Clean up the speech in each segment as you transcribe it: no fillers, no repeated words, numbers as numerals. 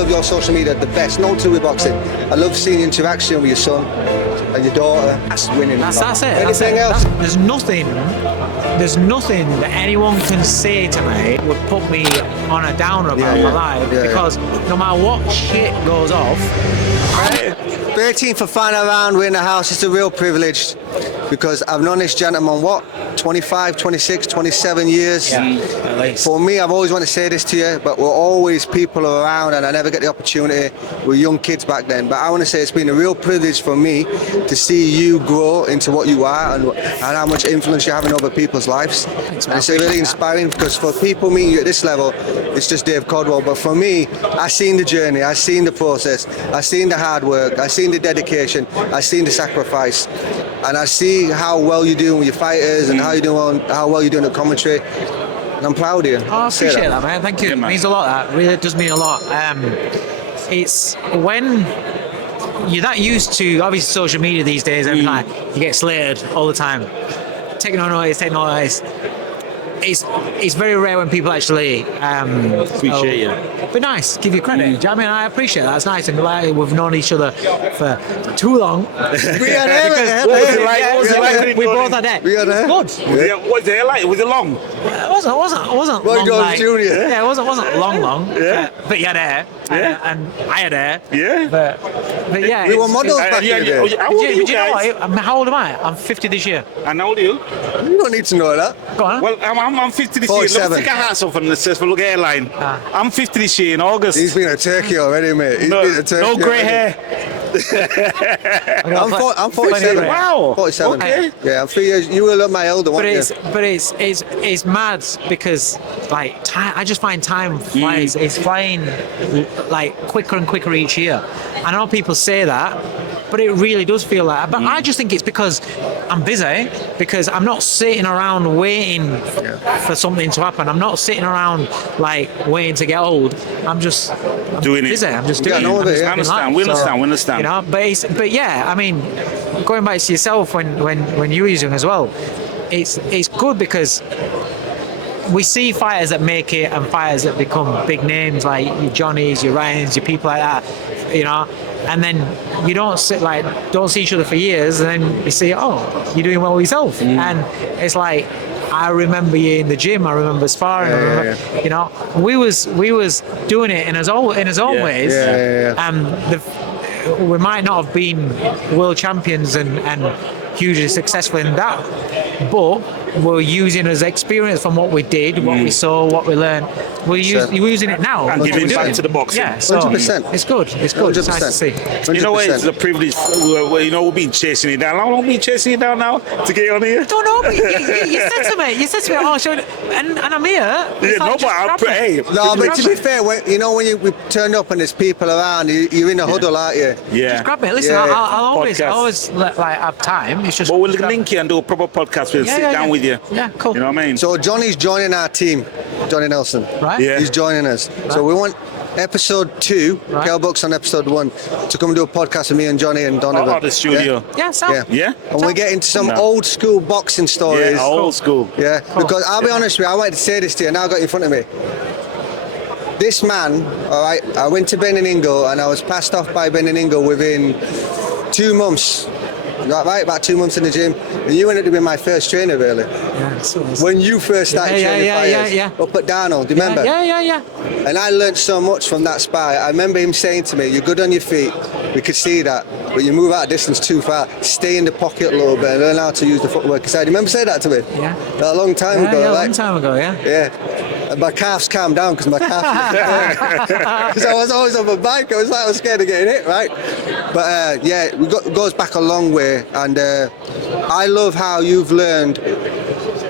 love your social media the best. Not to with boxing. I love seeing the interaction with your son and your daughter. That's winning. That's it. Anything else? There's nothing that anyone can say to me would put me on a downer about my life because no matter what shit goes off. 13th for final round, we're in the house. It's a real privilege because I've known this gentleman, 25, 26, 27 years. Yeah, at least. For me, I've always wanted to say this to you, but we're always people around and I never get the opportunity. We're young kids back then. But I want to say it's been a real privilege for me to see you grow into what you are and how much influence you're having over people's lives. Thanks, and it's really inspiring because for people meeting you at this level, it's just Dave Coldwell. But for me, I've seen the journey, I've seen the process, I've seen the hard work, I've seen the dedication, I've seen the sacrifice. And I see how well you're doing with your fighters and how well you're doing at commentary. And I'm proud of you. Oh, I appreciate that, man. Thank you. Yeah, It man. means a lot. That really does mean a lot. It's when you're that used to obviously social media these days. Every night you get slated all the time. Take no notice. It's very rare when people actually Appreciate you. But nice, give you credit. Do you know what I mean? I appreciate that. It's nice, and like, we've known each other for too long. We both had it. We had it. Good. Was it like? Was it long? It wasn't long. Jones Like, Jr. Yeah, it wasn't long. Yeah. But you had hair. Yeah. And I had hair. Yeah. But yeah. We were models back in the day. How old are you Do you know guys? what? How old am I? I'm 50 this year. And how old are you? You don't need to know that. Go on. Well, I'm 50 this year. 47. Let's take a hat off on the successful airline. I'm 50 this year in August. He's been a turkey already, mate. He's been a turkey. No grey already. hair. I'm 47. Wow. 47. Okay. Yeah, I'm 3 years. You will love my elder one. But it's mad because like time, I just find time flies. It's flying like quicker and quicker each year. I know people say that, but it really does feel like that. But I just think it's because I'm busy, because I'm not sitting around waiting for something to happen. I'm not sitting around like waiting to get old. I'm Doing busy. it. I'm just Yeah, doing no, it. I'm but just yeah. living We life. understand. You know, but yeah, I mean, going back to yourself when you were young as well, it's good because we see fighters that make it and fighters that become big names like your Johnnies, your Ryans, your people like that, you know, and then you don't see each other for years, and then you see, oh, you're doing well with yourself, and it's like, I remember you in the gym. I remember sparring. You know, we was doing it in his own ways. We might not have been world champions and hugely successful in that, but we're using as experience from what we did, what we saw, what we learned. We're using it now. And That's giving what we're back doing. to the boxing. Yeah, so 100%. it's good. It's good. It's nice to see. 100%. You know what? It's a privilege. You know, we've been chasing it down. How long have we been chasing it down now to get on here? I don't know, but you said to me, oh, so, and I'm here. Yeah, no, but I'll put, hey. No, but to be fair, when we turned up and there's people around, you're in a huddle, aren't you? Yeah. Just grab me. Listen, Yeah. I'll always Podcast. like have time. It's just. But we'll link you and do a proper podcast. We'll sit down with you. Yeah, cool. You know what I mean? So Johnny's joining our team, Johnny Nelson. Right. Yeah. He's joining us. So we want episode 2, Right. Kel Bucks on episode 1, to come and do a podcast with me and Johnny and Donovan. Out of the studio. Yeah, so. Yeah. Yeah? And we get into some No. old school boxing stories. Yeah, old school. Yeah, because I'll be honest with you, I wanted to say this to you, now I got it in front of me. This man, all right, I went to Beningo and I was passed off by Beningo within 2 months. Right, about 2 months in the gym. And you ended up being my first trainer, really. Yeah, so When you first started training fighters up at Darnold, do you remember? Yeah. And I learned so much from that spy. I remember him saying to me, you're good on your feet, we could see that, but you move out of distance too far. Stay in the pocket a little bit and learn how to use the footwork inside. You remember saying that to me? Yeah. A long time ago, Yeah, a right? long time ago, yeah. Yeah. And my calves calmed down because my calves because I was always on my bike. I was scared of getting hit, right? But yeah, it goes back a long way, and I love how you've learned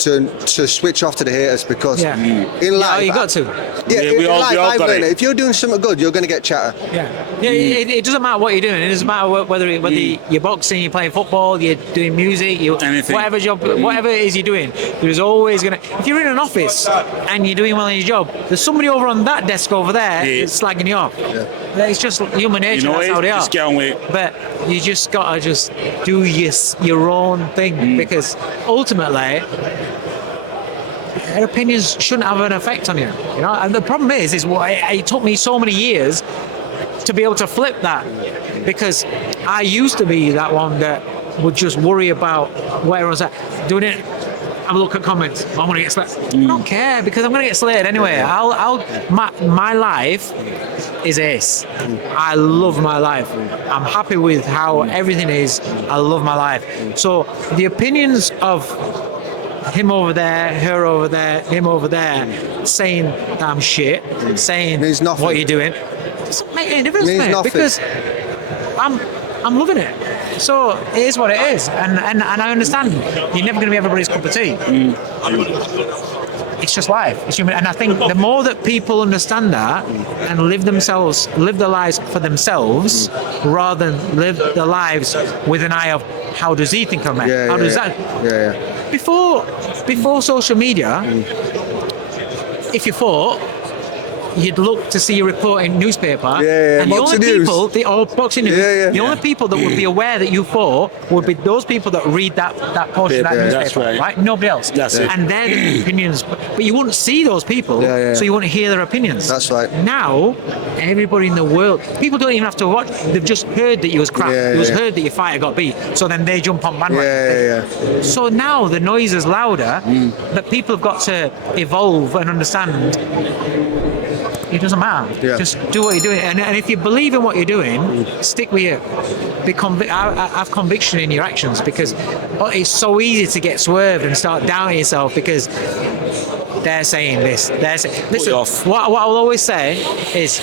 to switch off to the haters, because in life, you got to. Yeah, Yeah, we in all life, I've got learned it. it. If you're doing something good, you're going to get chatter. It doesn't matter what you're doing. It doesn't matter whether you're boxing, you're playing football, you're doing music, Anything. whatever job, whatever it is you're doing. There's always gonna. If you're in an office and you're doing well in your job, there's somebody over on that desk over there that's slagging you off. Yeah. It's just human nature. You know that's what? how they are. Just get on with it. But you just gotta just do your own thing, because ultimately, their opinions shouldn't have an effect on you. You know, and the problem is it took me so many years to be able to flip that, because I used to be that one that would just worry about where I was at doing it. Have a look at comments. I want to get slated. I don't care, because I'm going to get slated anyway. My life is ace. I love my life. I'm happy with how everything is. I love my life. So the opinions of him over there, her over there, him over there, saying that I'm shit, saying Means nothing. what you're doing, doesn't make any difference, Means mate, nothing. because I'm loving it. So it is what it is, and I understand you're never going to be everybody's cup of tea. It's just life. It's human, and I think the more that people understand that and live their lives for themselves, rather than live their lives with an eye of how does he think of me? Yeah, How yeah, does yeah. that? Yeah, yeah. Before social media, if you thought, you'd look to see a report in newspaper, Yeah, and the only boxing news. people, boxing news, Yeah, yeah. the only people that would be aware that you fought would be those people that read that portion of that Yeah, newspaper, that's right. Nobody else. That's it. And their opinions, but you wouldn't see those people, Yeah, yeah. so you wouldn't hear their opinions. That's right. Now, everybody in the world, people don't even have to watch. They've just heard that you was crap. Yeah, They just yeah. heard that your fighter got beat, so then they jump on bandwagon. Yeah, yeah, So now the noise is louder, but people have got to evolve and understand it doesn't matter. Yeah. Just do what you're doing. And if you believe in what you're doing, stick with it. Have conviction in your actions, because it's so easy to get swerved and start doubting yourself because they're saying this. Listen, off. what I'll always say is,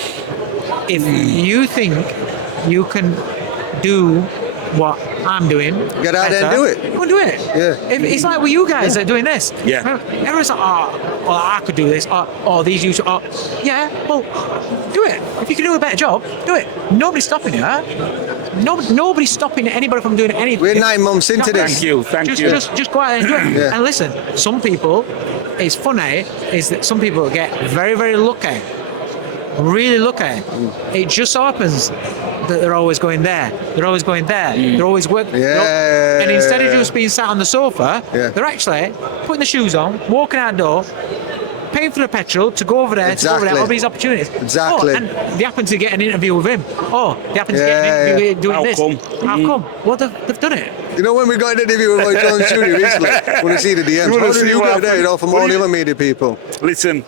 if you think you can do what I'm doing, Get out there and better, do it. go and do it. Yeah. It's like with you guys that are doing this. Yeah. Everyone's like, well, I could do this. These you should. Yeah, well, do it. If you can do a better job, do it. Nobody's stopping you, huh? Nobody's stopping anybody from doing anything. We're 9 months into this. Thank you. Just go out and do it. Yeah. And listen, some people, it's funny, is that some people get very, very lucky. Really lucky. It just so happens that they're always going there. They're always going there. They're always working. Yeah. And instead of just being sat on the sofa, Yeah. they're actually putting the shoes on, walking out the door, paying for the petrol to go over there, Exactly. all these opportunities. Exactly. Oh, and they happen to get an interview with him. They happen to get an interview doing How this. come? How come? Well, they've done it. You know, when we got an interview with Roy Jones Jr. recently, want to see the DMs. You wanna How see did you what get there, happened? you know, from What all do the you- other media people? Listen,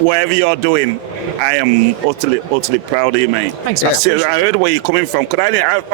whatever you're doing, I am utterly proud of you, mate. Thanks, I, man. I heard where you're coming from. Cause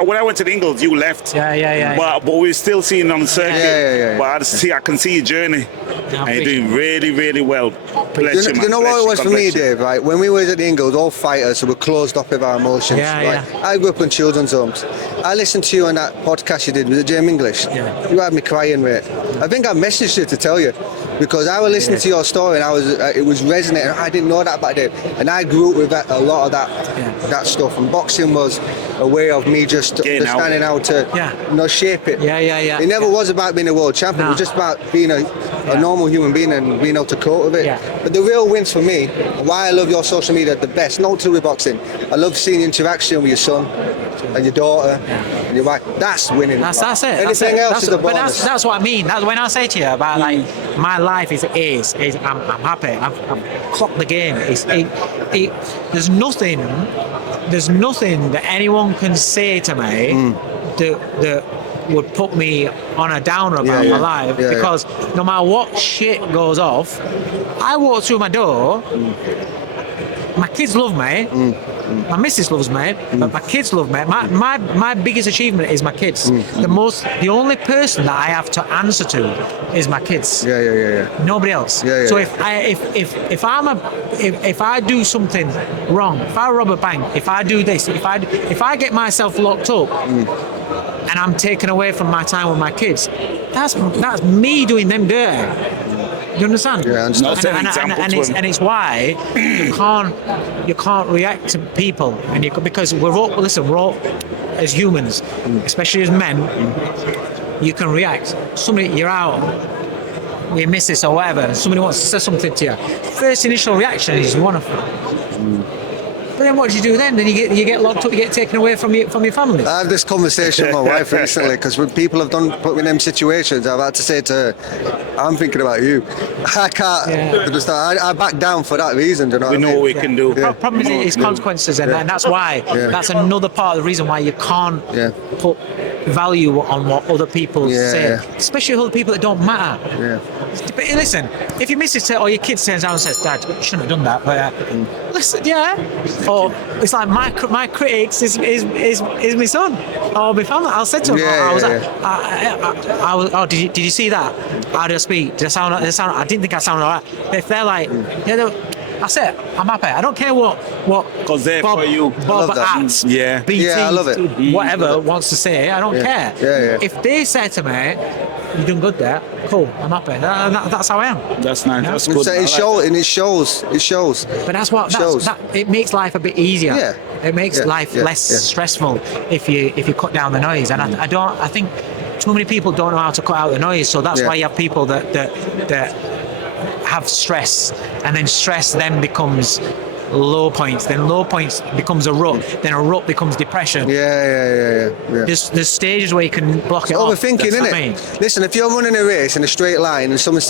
when I went to the Ingles, you left. Yeah. But we're still seeing on the circuit. Yeah. But I can see your journey. Yeah, And you're doing really, really well. Bless you, man. You know what it was God for me, bless you. Dave, right? When we were at the Ingles, all fighters, so we're closed off with our emotions. Yeah, right? I grew up in children's homes. I listened to you on that podcast you did with James English. Yeah. You had me crying, mate. I think I messaged you to tell you, because I was listening to your story and I was, it was resonating. I didn't know that back then, and I grew up with a lot of that stuff. And boxing was a way of me just Getting out. understanding how to, shape it. Yeah. It never was about being a world champion. No. It was just about being a normal human being and being able to cope with it. Yeah. But the real wins for me, why I love your social media the best, not to do with boxing. I love seeing interaction with your son and your daughter and your wife. That's winning. That's it. Anything else is a bonus. But that's what I mean. That's when I say to you about like my life is I'm happy. I've clocked the game. There's nothing that anyone can say to me that would put me on a downer about my life, because no matter what shit goes off, I walk through my door. My kids love me. My missus loves me, but my kids love me. My biggest achievement is my kids. The only person that I have to answer to is my kids. Yeah. Nobody else. So if I do something wrong, if I rob a bank, if I do this, if I get myself locked up, and I'm taken away from my time with my kids, that's me doing them dirty. Do you understand? Yeah, I understand. Not an example And it's why you can't react to people, because we're all as humans, especially as men, you can react. You're out, we miss this or whatever, and somebody wants to say something to you. First initial reaction is you want to. then what do you do then? Then you get locked up, you get taken away from your family. I have this conversation with my wife recently because when people have put me in them situations, I've had to say to her, I'm thinking about you. I can't understand. I back down for that reason. Do you know We what I know mean? what we can do. Problem is it's consequences, and that's why. That's another part of the reason why you can't put value on what other people say, especially other people that don't matter. But listen, if your missus or your kid turns around and says, "Dad, you shouldn't have done that," but listen, or it's like my critics is my son or my family. I'll say to him, did you see that? How did I speak? Did I sound? I didn't think I sounded alright. If they're like, that's it. I'm happy. I don't care what Because they're for you. Bob at BT, I love it. whatever wants to say. I don't care. If they say to me, "You've done good there," cool. I'm happy. That's how I am. That's nice. That's good. So it shows. But that's what it makes life a bit easier. Yeah. It makes life less stressful if you cut down the noise. And I think too many people don't know how to cut out the noise. So that's why you have people that have stress, and then stress then becomes low points, then low points becomes a rut, then a rut becomes depression. There's stages where you can block it off. Overthinking, isn't it? Listen, if you're running a race in a straight line and someone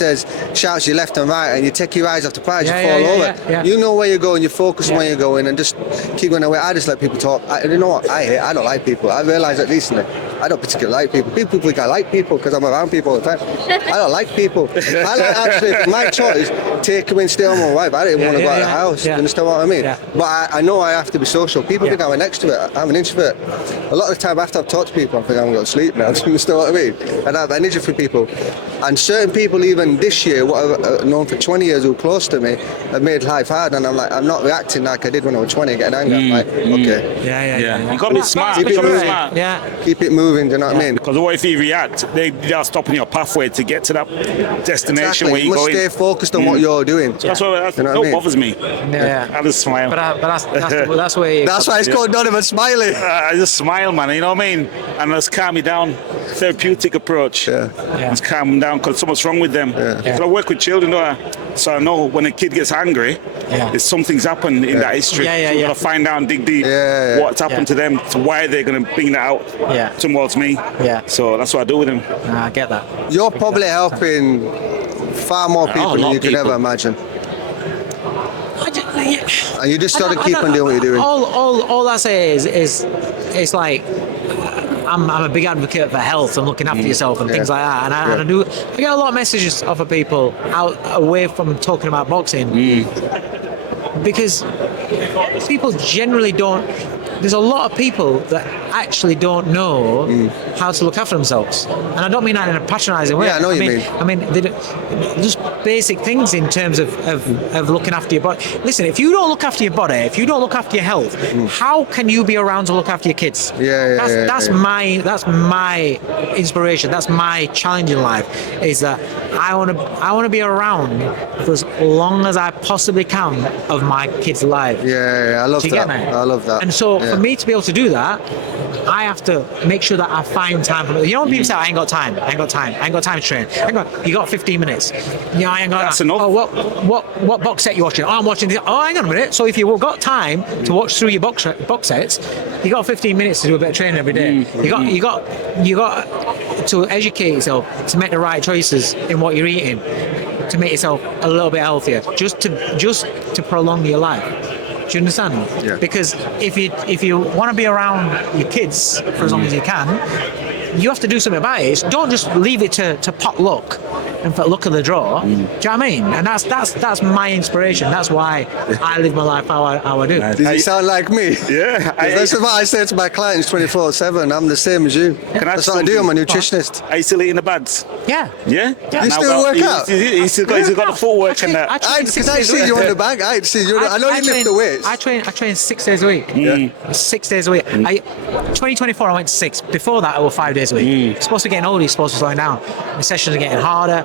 shouts you left and right, and you take your eyes off the prize, you fall over. You know where you're going, you focus on where you're going, and just keep going away. I just let people talk. You know what? I don't like people. I realised that recently. I don't particularly like people. People think I like people because I'm around people all the time. I don't like people. I like, actually, my choice, take them and stay on my wife. I don't even want to go out of the house. You understand what I mean? But I know I have to be social. People think I'm an extrovert. I'm an introvert. A lot of the time after I've talked to people, I think I'm going to sleep now. Do you understand what I mean? And I have energy for people. And certain people, even this year, what I've known for 20 years who are close to me, have made life hard. And I'm like, I'm not reacting like I did when I was 20, getting angry. I'm like, okay. You got to be smart. Keep it moving. Keep it moving, do you know what I mean? Because what if you react? They are stopping your pathway to get to that destination where you you're must going. stay focused on what you're doing. That's what bothers me. I just smile. But that's where. That's why it's called Donovan Smiley. I just smile, man. You know what I mean? And just calm me down. Therapeutic approach. Just calm them down because something's wrong with them. Because I work with children, so I know when a kid gets angry, if something's happened in that history. You got to find out and dig deep what's happened to them, to why they're going to bring that out towards me. So that's what I do with them. I get that. You're probably helping far more people than you can ever imagine. And you just got to keep on doing what you're doing. All I say is it's like I'm a big advocate for health and looking after yourself and things like that. And I get a lot of messages off of people away from talking about boxing because people generally don't. There's a lot of people that actually don't know how to look after themselves, and I don't mean that in a patronising way. I know what you mean. I mean just basic things in terms of looking after your body. Listen, if you don't look after your body, if you don't look after your health, how can you be around to look after your kids? That's my inspiration. That's my challenge in life. Is that I want to be around for as long as I possibly can of my kids' lives. I love that. I love that. And so for me to be able to do that, I have to make sure that I find time for it. You know when people say, I ain't got time to train. You got 15 minutes. I ain't got That's enough. Oh, what box set you watching? Oh, I'm watching this. Oh, hang on a minute. So if you've got time to watch through your box sets, you got 15 minutes to do a bit of training every day. You got to educate yourself to make the right choices in what you're eating, to make yourself a little bit healthier, just to prolong your life. Do you understand? Because if you want to be around your kids for as long as you can, you have to do something about it. Don't just leave it to pot luck and for luck of the draw. Do you know what I mean? And that's my inspiration. That's why I live my life how I do. Does it sound like me? Yeah. That's what I say to my clients 24/7. I'm the same as you. That's what I do. I'm a nutritionist. Are you still eating the bads? Yeah. Yeah? You still work out? He's still got the footwork and that. Because I see you on the bag. I see you. I know you lift the weights. I train 6 days a week. 6 days a week. 2024 I went to 6. Before that I was 5 days a week. You're supposed to be getting older, you're supposed to slow down. The sessions are getting harder.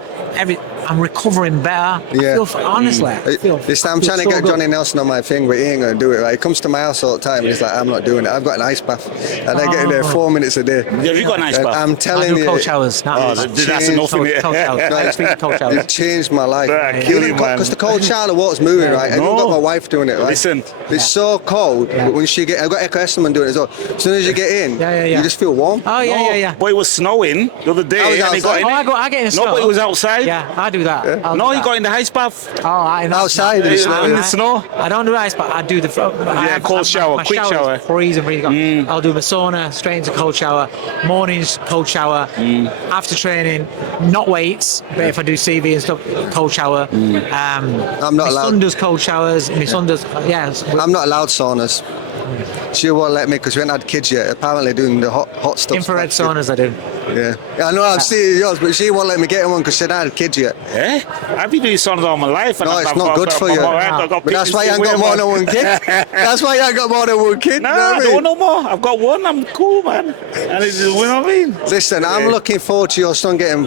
I'm recovering better. Yeah. Honestly, I feel, I'm trying to so get good. Johnny Nelson on my thing, but he ain't going to do it, right? He comes to my house all the time and he's like, I'm not doing it. I've got an ice bath. And I get in there 4 minutes a day. Have you got an ice And bath? I'm I telling do you. cold showers. That's enough in it. Cold showers. I speak of cold showers. It changed my life. Kill you, man. Because the cold shower water's moving, right? I've got my wife doing it, right? Listen. It's so cold, but when I've got Echo Esselman doing it as well. As soon as you get in, you just feel warm. Oh, yeah. But it was snowing the other day. I was and he got outside. in it. I get in the snow. No, but it was outside. Yeah, I do that. I'll No, do you that. got in the ice bath. Outside in the snow. In the snow. I don't do ice, but I do the cold shower, my quick shower's shower. Freezing, really. I'll do my sauna, straight into cold shower. Mornings, cold shower. After training, not weights, but if I do CV and stuff, cold shower. I'm not my allowed. son does cold showers. My son does, I'm not allowed saunas. She won't let me because we haven't had kids yet. Apparently doing the hot stuff. infrared saunas I do. Yeah, I know I've seen yours, but she won't let me get in one because she hasn't had kids yet. Eh? I've been doing saunas all my life. No, it's not good for you. But that's why you ain't got more than one kid. That's why you ain't got more than one kid. Nah, you know I what I don't mean? want no more. I've got one. I'm cool, man. And it's, you know what I mean? Listen, I'm looking forward to your son getting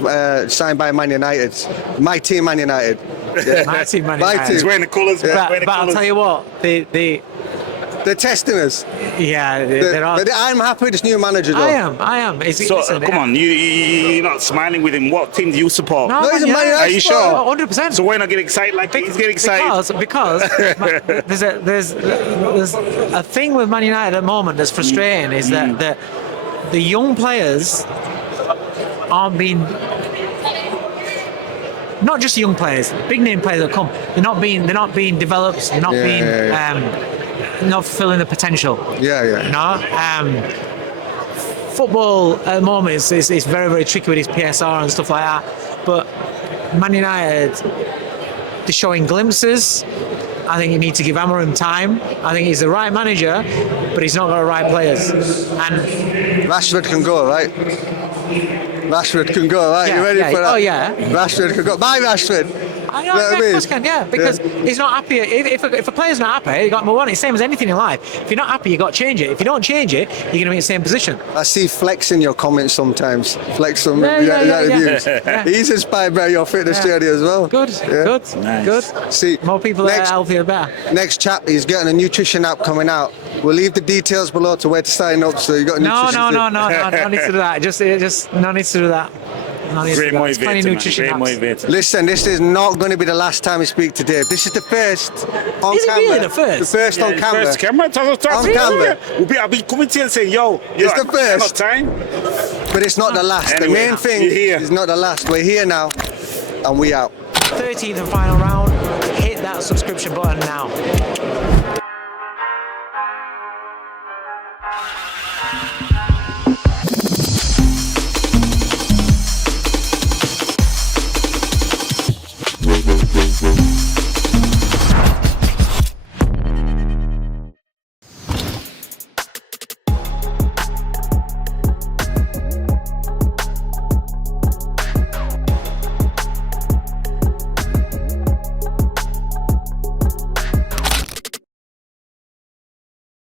signed by Man United. My team, Man United. Yeah. My team, Man My United. team. He's wearing the colours. But I'll tell you what, They're testing us. they're all. But I'm happy with this new manager, though. I am. So, come on, you're not smiling with him. What team do you support? No, he's a Man United Are you sure? 100%. So why not get excited like he's getting excited? Because there's a thing with Man United at the moment that's frustrating is that the young players aren't being, not just young players, big name players that come. They're not being developed. They're not not fulfilling the potential. No. Football at the moment is very, very tricky with his PSR and stuff like that. But Man United, they're showing glimpses. I think you need to give Amorim time. I think he's the right manager, but he's not got the right players. And Rashford can go, right? Rashford can go, right? You ready for that? Oh, yeah. Rashford can go. Bye, Rashford. I know, of course can, because he's not happy. If a player's not happy, you got more one. It's the same as anything in life. If you're not happy, you got to change it. If you don't change it, you're going to be in the same position. I see Flex in your comments sometimes. Flex some views. Yeah. He's inspired by your fitness journey as well. Good. Nice. Good. See, More people that are healthy, the better. Next chap, he's getting a nutrition app coming out. We'll leave the details below to where to sign up. So you got a nutrition. No, no need to do that. Just no need to do that. Great Nutrition motivator. Listen, this is not going to be the last time we speak to Dave. This is the first on Is it camera. really the first? The first on camera. First camera. On camera. I'll be coming to you and saying, yo, It's the first. Not time. But it's not the last. Anyway, the main thing you're here. is not the last. We're here now, and we out. 13th and final round. Hit that subscription button now.